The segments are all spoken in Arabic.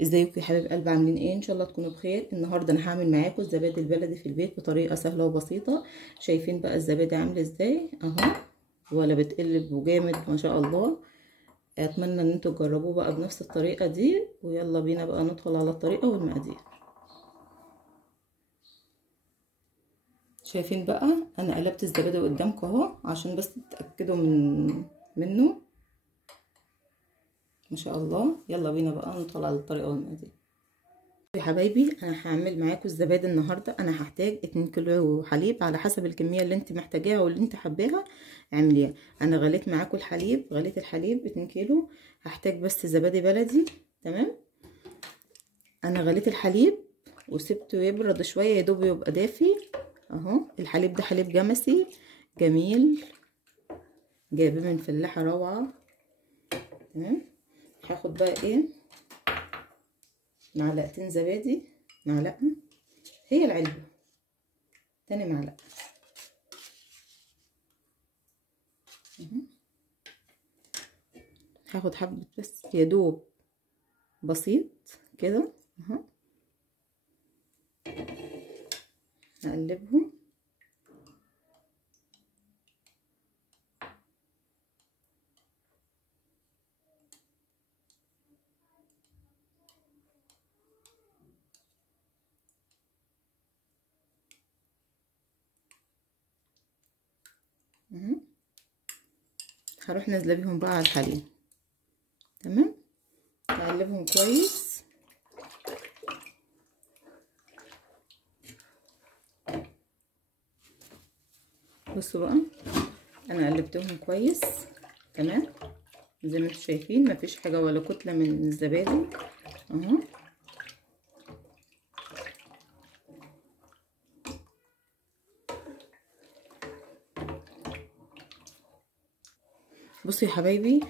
ازيكم يا حبايب قلبي، عاملين ايه؟ ان شاء الله تكونوا بخير. النهارده انا هعمل معاكم الزبادي البلدي في البيت بطريقه سهله وبسيطه. شايفين بقى الزبادي عامل ازاي اهو، ولا بتقلب وجامد ما شاء الله. اتمنى ان انتوا تجربوه بقى بنفس الطريقه دي، ويلا بينا بقى ندخل على الطريقه والمقادير. شايفين بقى انا قلبت الزبادي قدامكم اهو عشان بس تتاكدوا منه ما شاء الله. يلا بينا بقى ندخل على الطريقه والمقادير يا حبايبي. انا هعمل معاكم الزبادي النهارده. انا هحتاج 2 كيلو حليب على حسب الكميه اللي انت محتاجاها واللي انت حباها اعمليها. انا غليت معاكم الحليب، غليت الحليب 2 كيلو. هحتاج بس زبادي بلدي. تمام، انا غليت الحليب وسبته يبرد شويه يا دوب يبقى دافي اهو. الحليب ده حليب جمسي جميل، جايباه من فلاحه روعه. تمام، هاخد بقى ايه، معلقتين زبادي، معلقه هي العلبه، تاني معلقه. هاخد حبة بس يا دوب بسيط كده اهو، هقلبهم. هروح نازله بيهم بقى على الحليب. تمام، هقلبهم كويس. بصوا بقى انا قلبتهم كويس. تمام، زي ما انتم شايفين مفيش حاجه ولا كتله من الزبادي اهو. بصوا يا حبايبي،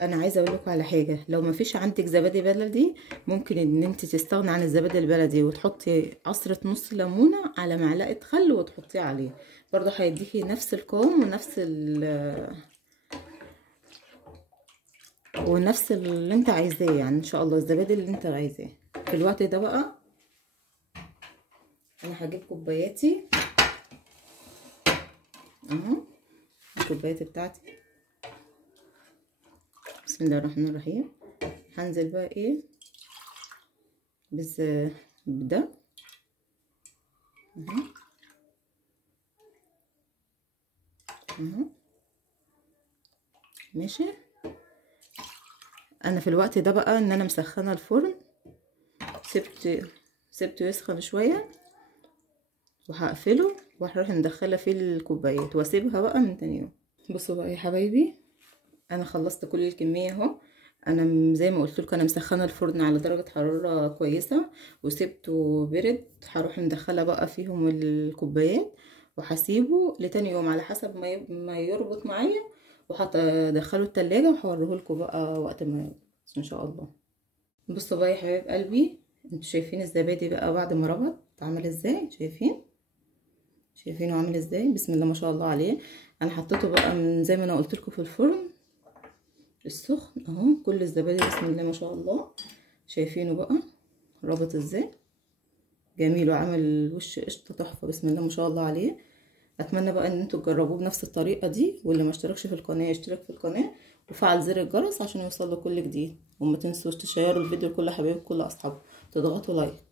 انا عايزه اقول لكم على حاجه. لو ما فيش عندك زبادي بلدي ممكن ان انت تستغني عن الزبادي البلدي وتحطي عصره نص ليمونه على معلقه خل وتحطيه عليه، برضه هيديكي نفس القوام ونفس اللي انت عايزاه، يعني ان شاء الله الزبادي اللي انت عايزاه. في الوقت ده بقى انا هجيب كوباياتي اهو، الكوبايات بتاعتي. بسم الله الرحمن الرحيم. هنزل بقى ايه بده اهو اهو. ماشي، انا في الوقت ده بقى ان انا مسخنه الفرن، سبته يسخن شويه وهقفله وهروح مدخله فيه الكوبايات واسيبها بقى من تاني يوم. بصوا بقى يا حبايبي، انا خلصت كل الكميه اهو. انا زي ما قلت لكم انا مسخنه الفرن على درجه حراره كويسه وسبته برد. هروح مدخله بقى فيهم الكوبايات وهسيبه لتاني يوم على حسب ما يربط معايا، وهدخله التلاجة وهوريه لكم بقى وقت ما يربط ان شاء الله. بصوا بقى يا حبايب قلبي، انتوا شايفين الزبادي بقى بعد ما ربط عمل ازاي؟ شايفينه عامل ازاي؟ بسم الله ما شاء الله عليه. انا حطيته بقى من زي ما انا قلت لكم في الفرن السخن اهو. كل الزبادي بسم الله ما شاء الله. شايفينه بقى رابط ازاي؟ جميل وعامل وش قشطه تحفه، بسم الله ما شاء الله عليه. اتمنى بقى ان انتوا تجربوه بنفس الطريقه دي، واللي ما اشتركش في القناه يشترك في القناه وفعل زر الجرس عشان يوصل له كل جديد. وما تنسوش تشيروا الفيديو لكل حبايبكم كل اصحابكم، تضغطوا لايك.